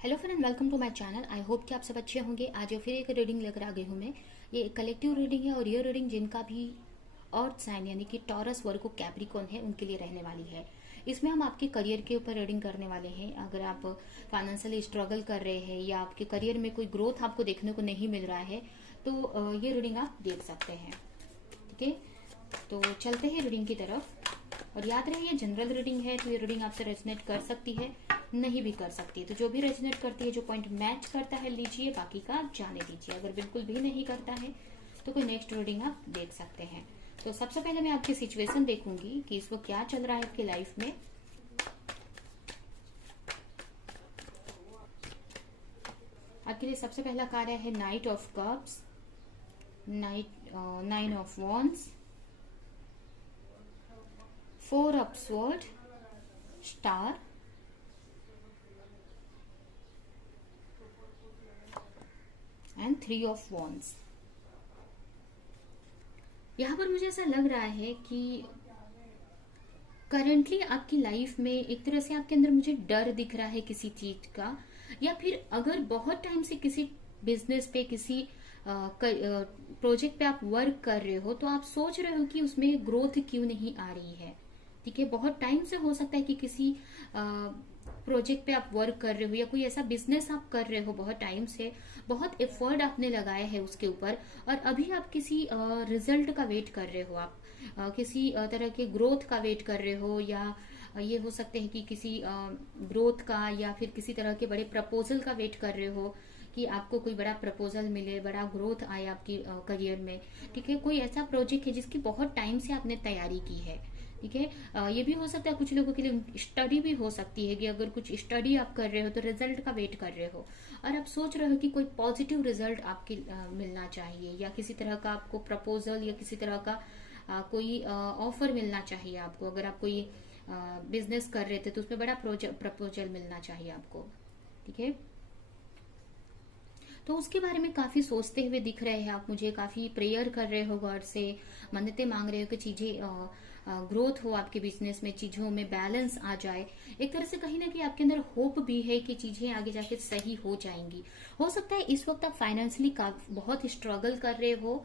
Hello friend, welcome to my channel. I hope कि आप सब अच्छे होंगे। आज फिर एक रीडिंग लेकर आ गई हूँ मैं। ये कलेक्टिव रीडिंग है और ये रीडिंग जिनका भी अर्थ साइन यानी कि टॉरस, वर्गो, कैप्रिकॉर्न है उनके लिए रहने वाली है। इसमें हम आपके करियर के ऊपर रीडिंग करने वाले हैं। अगर आप फाइनेंशियली स्ट्रगल कर रहे हैं या आपके करियर में कोई ग्रोथ आपको देखने को नहीं मिल रहा है तो ये रीडिंग आप देख सकते हैं। ठीक है, तो चलते हैं रीडिंग की तरफ। और याद रहे ये जनरल रीडिंग है, तो ये रीडिंग आपसे रेजोनेट कर सकती है, नहीं भी कर सकती। तो जो भी रेजोनेट करती है, जो पॉइंट मैच करता है लीजिए, बाकी का जाने दीजिए। अगर बिल्कुल भी नहीं करता है तो कोई नेक्स्ट रीडिंग आप देख सकते हैं। तो सबसे पहले मैं आपकी सिचुएशन देखूंगी कि इस वक्त क्या चल रहा है आपकी लाइफ में। आपके लिए सबसे पहला कार्य है night of cups, nine of wands, four of sword, star, and three of wands. यहाँ पर मुझे ऐसा लग रहा है कि करेंटली आपकी लाइफ में एक तरह से आपके अंदर मुझे डर दिख रहा है किसी चीज का, या फिर अगर बहुत टाइम से किसी बिजनेस पे, किसी प्रोजेक्ट पे आप वर्क कर रहे हो तो आप सोच रहे हो कि उसमें ग्रोथ क्यों नहीं आ रही है। ठीक है, बहुत टाइम से हो सकता है कि किसी प्रोजेक्ट पे आप वर्क कर रहे हो या कोई ऐसा बिजनेस आप कर रहे हो, बहुत टाइम से बहुत एफर्ट आपने लगाया है उसके ऊपर, और अभी आप किसी रिजल्ट का वेट कर रहे हो। आप किसी तरह के ग्रोथ का वेट कर रहे हो, या ये हो सकते हैं कि किसी ग्रोथ का या फिर किसी तरह के बड़े प्रपोजल का वेट कर रहे हो कि आपको कोई बड़ा प्रपोजल मिले, बड़ा ग्रोथ आए आपकी करियर में। ठीक है, कोई ऐसा प्रोजेक्ट है जिसकी बहुत टाइम से आपने तैयारी की है। ठीक है, ये भी हो सकता है कुछ लोगों के लिए स्टडी भी हो सकती है कि अगर कुछ स्टडी आप कर रहे हो तो रिजल्ट का वेट कर रहे हो और आप सोच रहे हो कि कोई पॉजिटिव रिजल्ट आपके मिलना चाहिए, या किसी तरह का आपको प्रपोजल या किसी तरह का कोई ऑफर मिलना चाहिए आपको। अगर आप कोई बिजनेस कर रहे थे तो उसमें बड़ा प्रपोजल मिलना चाहिए आपको। ठीक है, तो उसके बारे में काफी सोचते हुए दिख रहे हैं आप मुझे, काफी प्रेयर कर रहे हो गॉड से, मन्नतें मांग रहे हो कि चीजें ग्रोथ हो आपके बिजनेस में, चीजों में बैलेंस आ जाए। एक तरह से कहीं ना कहीं आपके अंदर होप भी है कि चीजें आगे जाके सही हो जाएंगी। हो सकता है इस वक्त आप फाइनेंशियली बहुत स्ट्रगल कर रहे हो।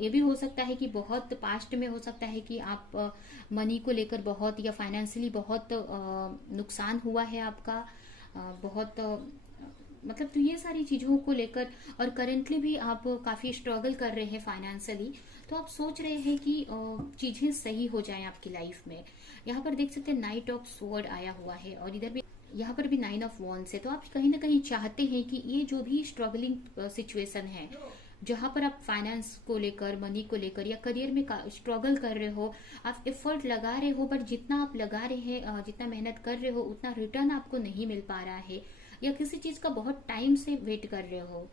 ये भी हो सकता है कि बहुत पास्ट में हो सकता है कि आप मनी को लेकर बहुत या फाइनेंशियली बहुत नुकसान हुआ है आपका, बहुत मतलब। तो ये सारी चीजों को लेकर, और करेंटली भी आप काफी स्ट्रगल कर रहे हैं फाइनेंशियली, तो आप सोच रहे हैं कि चीजें सही हो जाएं आपकी लाइफ में। यहाँ पर देख सकते हैं नाइट ऑफ स्वॉर्ड आया हुआ है और इधर भी, यहाँ पर भी नाइन ऑफ वॉन्ड्स है। तो आप कहीं ना कहीं चाहते हैं कि ये जो भी स्ट्रगलिंग सिचुएशन है, जहां पर आप फाइनेंस को लेकर, मनी को लेकर या करियर में स्ट्रगल कर रहे हो, आप एफर्ट लगा रहे हो, बट जितना आप लगा रहे हैं, जितना मेहनत कर रहे हो, उतना रिटर्न आपको नहीं मिल पा रहा है, या किसी चीज का बहुत टाइम से वेट कर रहे हो,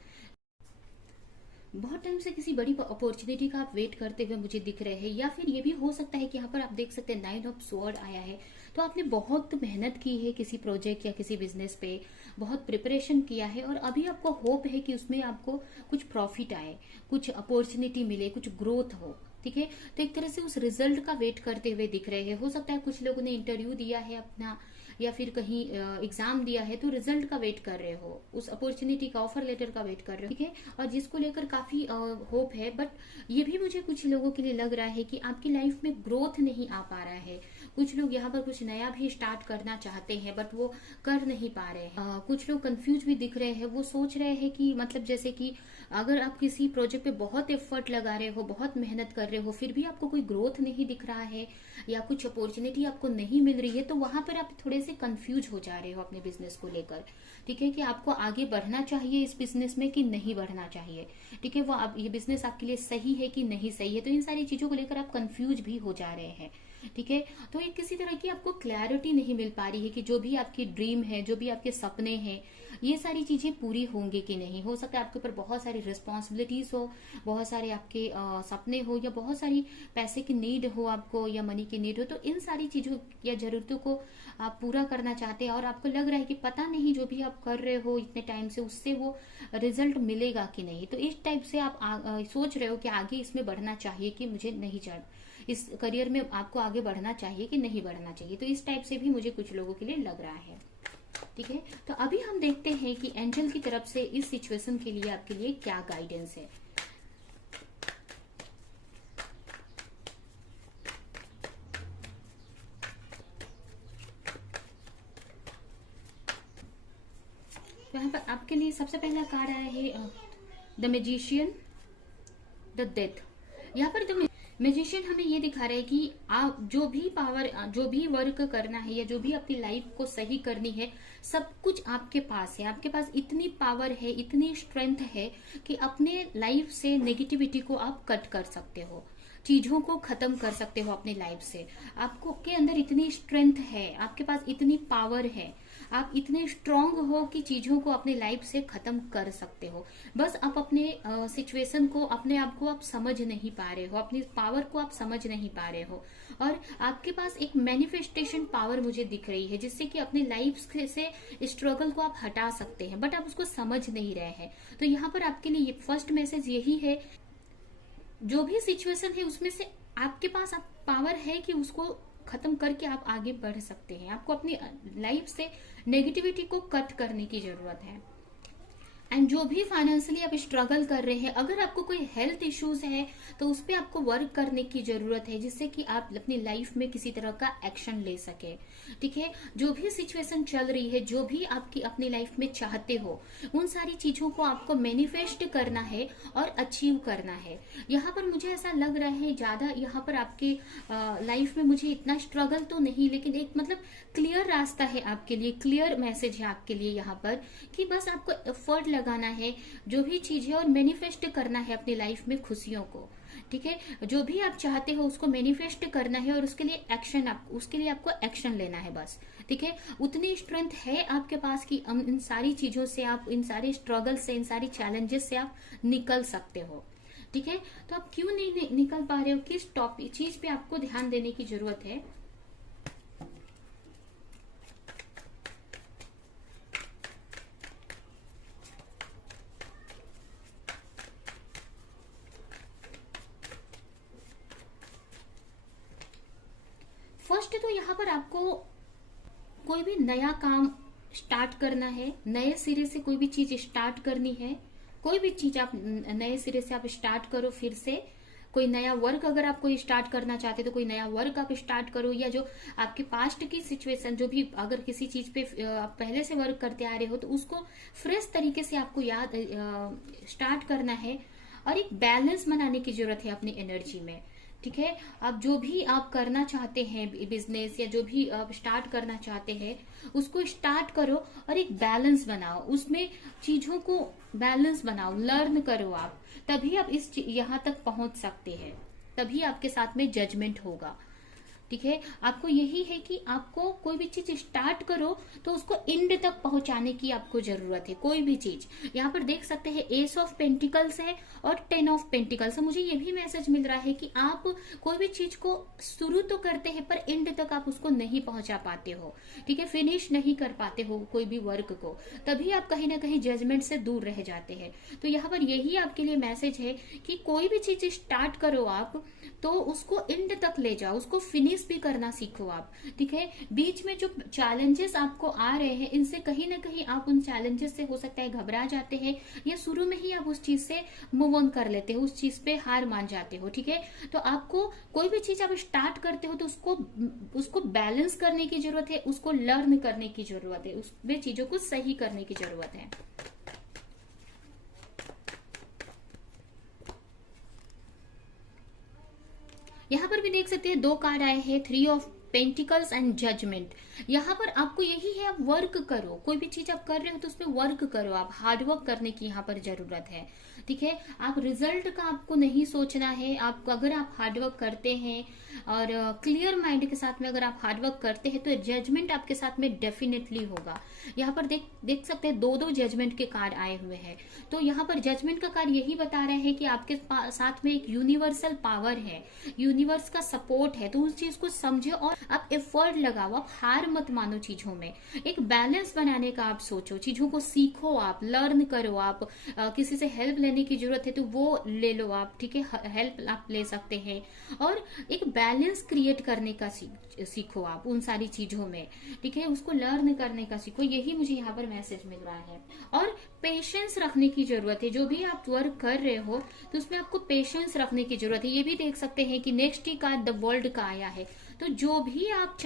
बहुत टाइम से किसी बड़ी अपॉर्चुनिटी का आप वेट करते हुए मुझे दिख रहे हैं। या फिर ये भी हो सकता है कि यहाँ पर आप देख सकते हैं नाइन ऑफ स्वॉर्ड आया है, तो आपने बहुत मेहनत की है किसी प्रोजेक्ट या किसी बिजनेस पे, बहुत प्रिपरेशन किया है, और अभी आपको होप है कि उसमें आपको कुछ प्रॉफिट आए, कुछ अपॉर्चुनिटी मिले, कुछ ग्रोथ हो। ठीक है, तो एक तरह से उस रिजल्ट का वेट करते हुए दिख रहे हैं। हो सकता है कुछ लोगों ने इंटरव्यू दिया है अपना, या फिर कहीं एग्जाम दिया है, तो रिजल्ट का वेट कर रहे हो, उस अपॉर्चुनिटी का, ऑफर लेटर का वेट कर रहे हो। ठीक है, और जिसको लेकर काफी होप है, बट ये भी मुझे कुछ लोगों के लिए लग रहा है कि आपकी लाइफ में ग्रोथ नहीं आ पा रहा है। कुछ लोग यहाँ पर कुछ नया भी स्टार्ट करना चाहते हैं बट वो कर नहीं पा रहे हैं। कुछ लोग कंफ्यूज भी दिख रहे हैं, वो सोच रहे हैं कि मतलब जैसे कि अगर आप किसी प्रोजेक्ट पे बहुत एफर्ट लगा रहे हो, बहुत मेहनत कर रहे हो, फिर भी आपको कोई ग्रोथ नहीं दिख रहा है या कुछ अपॉर्चुनिटी आपको नहीं मिल रही है, तो वहां पर आप थोड़े से कंफ्यूज हो जा रहे हो अपने बिजनेस को लेकर। ठीक है, कि आपको आगे बढ़ना चाहिए इस बिजनेस में कि नहीं बढ़ना चाहिए। ठीक है, वो आप, ये बिजनेस आपके लिए सही है कि नहीं सही है, तो इन सारी चीजों को लेकर आप कंफ्यूज भी हो जा रहे हैं। ठीक है, तो ये किसी तरह की आपको क्लैरिटी नहीं मिल पा रही है कि जो भी आपकी ड्रीम है, जो भी आपके सपने हैं, ये सारी चीजें पूरी होंगी कि नहीं। हो सकता है आपके ऊपर बहुत सारी रिस्पॉन्सिबिलिटीज हो, बहुत सारे आपके सपने हो, या बहुत सारी पैसे की नीड हो आपको, या मनी की नीड हो, तो इन सारी चीजों या जरूरतों को आप पूरा करना चाहते हैं, और आपको लग रहा है कि पता नहीं जो भी आप कर रहे हो इतने टाइम से, उससे वो रिजल्ट मिलेगा कि नहीं। तो इस टाइप से आप सोच रहे हो कि आगे इसमें बढ़ना चाहिए कि मुझे नहीं चढ़, इस करियर में आपको आगे बढ़ना चाहिए कि नहीं बढ़ना चाहिए। तो इस टाइप से भी मुझे कुछ लोगों के लिए लग रहा है। ठीक है, तो अभी हम देखते हैं कि एंजल की तरफ से इस सिचुएशन के लिए आपके लिए क्या गाइडेंस है। तो यहाँ पर आपके लिए सबसे पहला कार्ड आया है द मैजिशियन, द डेथ। यहाँ पर द मैजिशियन हमें ये दिखा रहा है कि आप जो भी पावर, जो भी वर्क करना है या जो भी अपनी लाइफ को सही करनी है, सब कुछ आपके पास है। आपके पास इतनी पावर है, इतनी स्ट्रेंथ है कि अपने लाइफ से नेगेटिविटी को आप कट कर सकते हो, चीजों को खत्म कर सकते हो अपनी लाइफ से। आपको के अंदर इतनी स्ट्रेंथ है, आपके पास इतनी पावर है, आप इतने स्ट्रांग हो कि चीजों को अपनी लाइफ से खत्म कर सकते हो। बस आप अपने सिचुएशन को, अपने आप को आप समझ नहीं पा रहे हो, अपनी पावर को आप समझ नहीं पा रहे हो। और आपके पास एक मैनिफेस्टेशन पावर मुझे दिख रही है, जिससे कि अपनी लाइफ से स्ट्रगल को आप हटा सकते हैं, बट आप उसको समझ नहीं रहे हैं। तो यहाँ पर आपके लिए फर्स्ट मैसेज यही है, जो भी सिचुएशन है उसमें से आपके पास आप पावर है कि उसको खत्म करके आप आगे बढ़ सकते हैं। आपको अपनी लाइफ से नेगेटिविटी को कट करने की जरूरत है। एंड जो भी फाइनेंशियली आप स्ट्रगल कर रहे हैं, अगर आपको कोई हेल्थ इश्यूज है तो उस पर आपको वर्क करने की जरूरत है, जिससे कि आप अपनी लाइफ में किसी तरह का एक्शन ले सके। ठीक है, जो भी सिचुएशन चल रही है, जो भी आपकी अपनी लाइफ में चाहते हो, उन सारी चीजों को आपको मैनिफेस्ट करना है और अचीव करना है। यहाँ पर मुझे ऐसा लग रहा है ज्यादा यहाँ पर आपके लाइफ में मुझे इतना स्ट्रगल तो नहीं, लेकिन एक मतलब क्लियर रास्ता है आपके लिए, क्लियर मैसेज है आपके लिए यहाँ पर कि बस आपको एफर्ट लगाना है जो भी चीज है और मैनिफेस्ट करना है अपनी लाइफ में खुशियों को। ठीक है, जो भी आप चाहते हो उसको मैनिफेस्ट करना है और उसके लिए आपको एक्शन लेना है बस। ठीक है, उतनी स्ट्रेंथ है आपके पास कि इन सारी चीजों से आप, इन सारे स्ट्रगल से, इन सारी चैलेंजेस से आप निकल सकते हो। ठीक है, तो आप क्यों नहीं निकल पा रहे हो, किस टॉपिक चीज पे आपको ध्यान देने की जरूरत है। फर्स्ट तो यहाँ पर आपको कोई भी नया काम स्टार्ट करना है, नए सिरे से कोई भी चीज स्टार्ट करनी है। कोई भी चीज आप नए सिरे से आप स्टार्ट करो, फिर से कोई नया वर्क अगर आप कोई स्टार्ट करना चाहते तो कोई नया वर्क आप स्टार्ट करो, या जो आपके पास्ट की सिचुएशन, जो भी अगर किसी चीज पे आप पहले से वर्क करते आ रहे हो तो उसको फ्रेश तरीके से आपको याद स्टार्ट करना है और एक बैलेंस बनाने की जरूरत है अपनी एनर्जी में। ठीक है, अब जो भी आप करना चाहते हैं बिजनेस या जो भी आप स्टार्ट करना चाहते हैं उसको स्टार्ट करो और एक बैलेंस बनाओ, उसमें चीजों को बैलेंस बनाओ, लर्न करो आप, तभी आप इस यहाँ तक पहुंच सकते हैं, तभी आपके साथ में जजमेंट होगा। ठीक है, आपको यही है कि आपको कोई भी चीज स्टार्ट करो तो उसको एंड तक पहुंचाने की आपको जरूरत है। कोई भी चीज यहाँ पर देख सकते हैं एस ऑफ पेंटिकल्स है और 10 ऑफ पेंटिकल्स है। मुझे ये भी मैसेज मिल रहा है कि आप कोई भी चीज को शुरू तो करते हैं पर एंड तक आप उसको नहीं पहुंचा पाते हो। ठीक है, फिनिश नहीं कर पाते हो कोई भी वर्क को, तभी आप कहीं ना कहीं जजमेंट से दूर रह जाते हैं। तो यहाँ पर यही आपके लिए मैसेज है कि कोई भी चीज स्टार्ट करो आप तो उसको एंड तक ले जाओ, उसको फिनिश भी करना सीखो आप। ठीक है, बीच में जो चैलेंजेस आपको आ रहे हैं इनसे कहीं ना कहीं आप उन चैलेंजेस से हो सकता है घबरा जाते हैं, या शुरू में ही आप उस चीज से मूव ऑन कर लेते हो, उस चीज पे हार मान जाते हो। ठीक है, तो आपको कोई भी चीज आप स्टार्ट करते हो तो उसको बैलेंस करने की जरूरत है, उसको लर्न करने की जरूरत है, उसमें चीजों को सही करने की जरूरत है। यहाँ पर भी देख सकते हैं 2 कार्ड आए हैं, 3 ऑफ पेंटिकल्स एंड जजमेंट। यहाँ पर आपको यही है, आप वर्क करो, कोई भी चीज आप कर रहे हो तो उसमें वर्क करो, आप हार्डवर्क करने की यहाँ पर जरूरत है। ठीक है, आप रिजल्ट का आपको नहीं सोचना है। आपको अगर आप हार्डवर्क करते हैं और क्लियर माइंड के साथ में अगर आप हार्डवर्क करते हैं तो जजमेंट आपके साथ में डेफिनेटली होगा। यहाँ पर देख सकते हैं 2 जजमेंट के कार्ड आए हुए हैं। तो यहाँ पर जजमेंट का कार्ड यही बता रहे हैं कि आपके साथ में एक यूनिवर्सल पावर है, यूनिवर्स का सपोर्ट है, तो उस चीज को समझे और आप एफर्ट लगाओ, आप हार मत मानो चीजों में। एक बैलेंस बनाने का आप सोचो, चीजों को सीखो, आप लर्न करो। आप किसी से हेल्प लेने की जरूरत है तो वो ले लो आप, ठीक है, हेल्प आप ले सकते हैं। और एक बैलेंस क्रिएट करने का सीखो आप उन सारी चीजों में, ठीक है, उसको लर्न करने का सीखो। यही मुझे यहाँ पर मैसेज मिल रहा है। और पेशेंस रखने की जरूरत है। जो भी आप वर्क कर रहे हो तो उसमें आपको पेशेंस रखने की जरूरत है। ये भी देख सकते हैं कि next he card the world का आया है। तो जो भी आप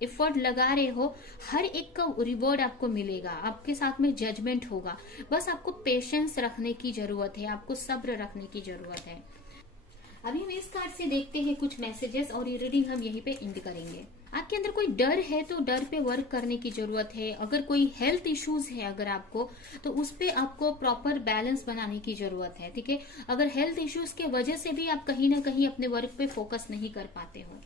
एफर्ट लगा रहे हो, हर एक का रिवॉर्ड आपको मिलेगा। आपके साथ में जजमेंट होगा, बस आपको पेशेंस रखने की जरूरत है, आपको सब्र रखने की जरूरत है। अभी हम इस कार्ड से देखते हैं कुछ मैसेजेस और ये रीडिंग हम यहीं पे एंड करेंगे। आपके अंदर कोई डर है तो डर पे वर्क करने की जरूरत है। अगर कोई हेल्थ इश्यूज है अगर आपको, तो उस पे आपको प्रॉपर बैलेंस बनाने की जरूरत है, ठीक है। अगर हेल्थ इश्यूज के वजह से भी आप कहीं ना कहीं अपने वर्क पे फोकस नहीं कर पाते हो।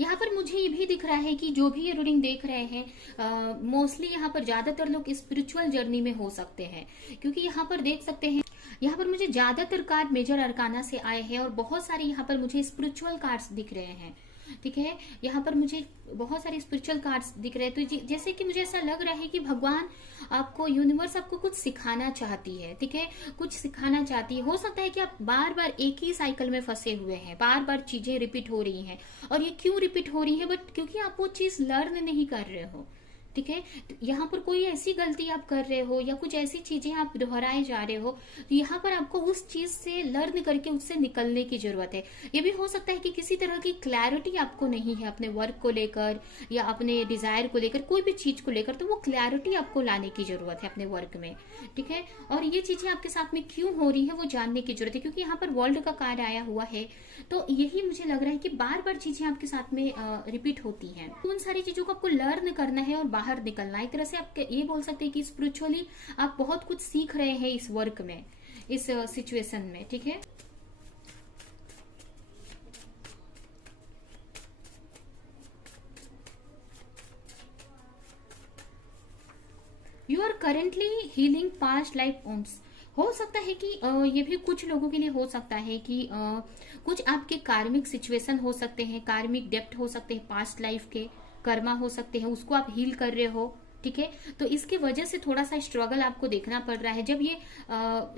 यहाँ पर मुझे ये भी दिख रहा है कि जो भी ये रीडिंग देख रहे हैं, मोस्टली यहाँ पर ज्यादातर लोग स्पिरिचुअल जर्नी में हो सकते हैं, क्योंकि यहाँ पर देख सकते हैं, यहाँ पर मुझे ज्यादातर कार्ड मेजर अरकाना से आए हैं और बहुत सारे यहाँ पर मुझे स्पिरिचुअल कार्ड्स दिख रहे हैं, ठीक है। यहाँ पर मुझे बहुत सारे स्पिरिचुअल कार्ड्स दिख रहे हैं। तो जैसे कि मुझे ऐसा लग रहा है कि भगवान आपको, यूनिवर्स आपको कुछ सिखाना चाहती है, ठीक है, कुछ सिखाना चाहती है। हो सकता है कि आप बार बार एक ही साइकिल में फंसे हुए हैं, बार बार चीजें रिपीट हो रही हैं। और ये क्यों रिपीट हो रही है? बट क्योंकि आप वो चीज लर्न नहीं कर रहे हो, ठीक है। यहाँ पर कोई ऐसी गलती आप कर रहे हो या कुछ ऐसी चीजें आप दोहराए जा रहे हो, तो यहाँ पर आपको उस चीज से लर्न करके उससे निकलने की जरूरत है। ये भी हो सकता है कि किसी तरह की क्लैरिटी आपको नहीं है अपने वर्क को लेकर या अपने डिजायर को लेकर, कोई भी चीज को लेकर, तो वो क्लैरिटी आपको लाने की जरूरत है अपने वर्क में, ठीक है। और ये चीजें आपके साथ में क्यों हो रही है वो जानने की जरूरत है, क्योंकि यहाँ पर वर्ल्ड का कार्ड आया हुआ है। तो यही मुझे लग रहा है कि बार बार चीजें आपके साथ में रिपीट होती हैं। उन सारी चीजों को आपको लर्न करना है और बाहर निकलना है। एक तरह से आप ये बोल सकते हैं कि स्पिरिचुअली आप बहुत कुछ सीख रहे हैं इस वर्क में, इस सिचुएशन में, ठीक है। You are currently healing past life wounds. हो सकता है कि ये भी कुछ लोगों के लिए हो सकता है कि कुछ आपके कार्मिक सिचुएशन हो सकते हैं, कार्मिक डेप्थ हो सकते हैं, पास्ट लाइफ के कर्मा हो सकते हैं, उसको आप हील कर रहे हो, ठीक है। तो इसके वजह से थोड़ा सा स्ट्रगल आपको देखना पड़ रहा है। जब ये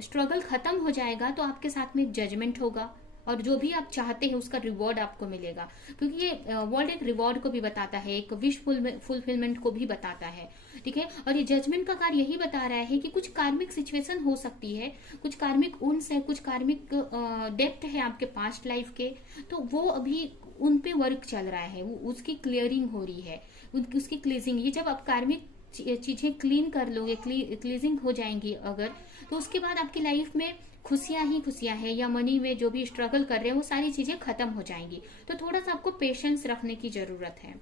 स्ट्रगल खत्म हो जाएगा तो आपके साथ में जजमेंट होगा और जो भी आप चाहते हैं उसका रिवॉर्ड आपको मिलेगा, क्योंकि ये वर्ल्ड एक रिवॉर्ड को भी बताता है, एक विश फुलफिलमेंट को भी बताता है, ठीक है। और ये जजमेंट का कार्य यही बता रहा है कि कुछ कार्मिक सिचुएशन हो सकती है, कुछ कार्मिक उन्स है, कुछ कार्मिक डेप्थ है आपके पास्ट लाइफ के, तो वो अभी उन पे वर्क चल रहा है, वो उसकी क्लियरिंग हो रही है, उसकी क्लीजिंग। ये जब आप कार्मिक चीजें क्लीन कर लोगे, क्लीजिंग हो जाएंगी अगर, तो उसके बाद आपकी लाइफ में खुशियां ही खुशियां है, या मनी में जो भी स्ट्रगल कर रहे हैं वो सारी चीजें खत्म हो जाएंगी। तो थोड़ा सा आपको पेशेंस रखने की जरूरत है।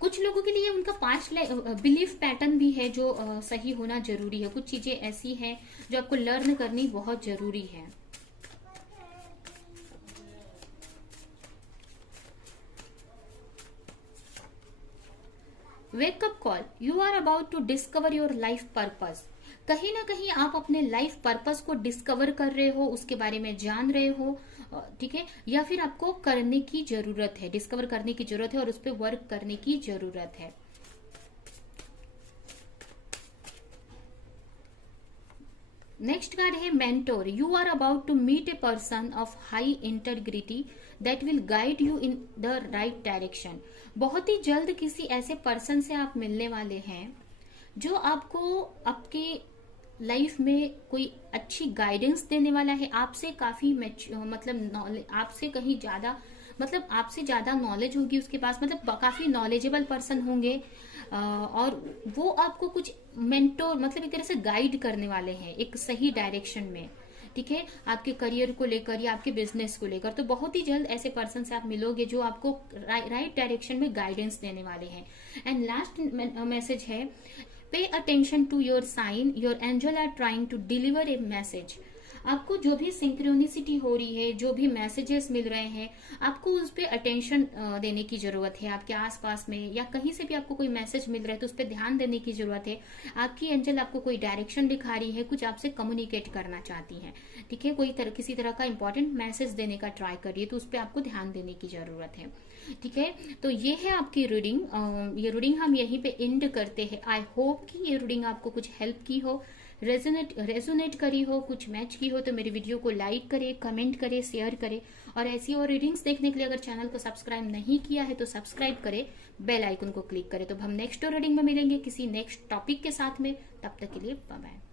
कुछ लोगों के लिए उनका पास्ट बिलीफ पैटर्न भी है जो सही होना जरूरी है। कुछ चीजें ऐसी हैं जो आपको लर्न करनी बहुत जरूरी है। Wake up call, you are about to discover your life purpose. कहीं ना कहीं आप अपने लाइफ पर्पस को डिस्कवर कर रहे हो, उसके बारे में जान रहे हो, ठीक है, या फिर आपको करने की जरूरत है, डिस्कवर करने की जरूरत है और उस पर वर्क करने की जरूरत है। नेक्स्ट कार्ड है mentor, you are about to meet a person of high integrity that will guide you in the right direction. बहुत ही जल्द किसी ऐसे पर्सन से आप मिलने वाले हैं जो आपको आपके लाइफ में कोई अच्छी गाइडेंस देने वाला है। आपसे काफी मतलब आपसे कहीं ज्यादा, मतलब आपसे ज्यादा नॉलेज होगी उसके पास, मतलब काफी नॉलेजेबल पर्सन होंगे और वो आपको कुछ मेंटोर मतलब एक तरह से गाइड करने वाले हैं एक सही डायरेक्शन में, ठीक है, आपके करियर को लेकर या आपके बिजनेस को लेकर। तो बहुत ही जल्द ऐसे पर्सन से आप मिलोगे जो आपको राइट डायरेक्शन में गाइडेंस देने वाले हैं। एंड लास्ट मैसेज है, pay attention to your sign, your angel are trying to deliver a message. आपको जो भी सिंक्रोनिसिटी हो रही है, जो भी मैसेजेस मिल रहे हैं, आपको उस पर अटेंशन देने की जरूरत है। आपके आसपास में या कहीं से भी आपको कोई मैसेज मिल रहा है तो उस पर ध्यान देने की जरूरत है। आपकी एंजल आपको कोई डायरेक्शन दिखा रही है, कुछ आपसे कम्युनिकेट करना चाहती है, ठीक है, किसी तरह का इंपॉर्टेंट मैसेज देने का ट्राई करिए, तो उस पर आपको ध्यान देने की जरूरत है, ठीक है। तो ये है आपकी रीडिंग। ये रीडिंग हम यहीं पे एंड करते हैं। आई होप कि ये रीडिंग आपको कुछ हेल्प की हो, रेजोनेट करी हो, कुछ मैच की हो। तो मेरी वीडियो को लाइक करे, कमेंट करे, शेयर करे, और ऐसी और रीडिंग्स देखने के लिए अगर चैनल को सब्सक्राइब नहीं किया है तो सब्सक्राइब करे, बेल आइकन को क्लिक करे। तो हम नेक्स्ट रीडिंग में मिलेंगे किसी नेक्स्ट टॉपिक के साथ में। तब तक के लिए बाय बाय।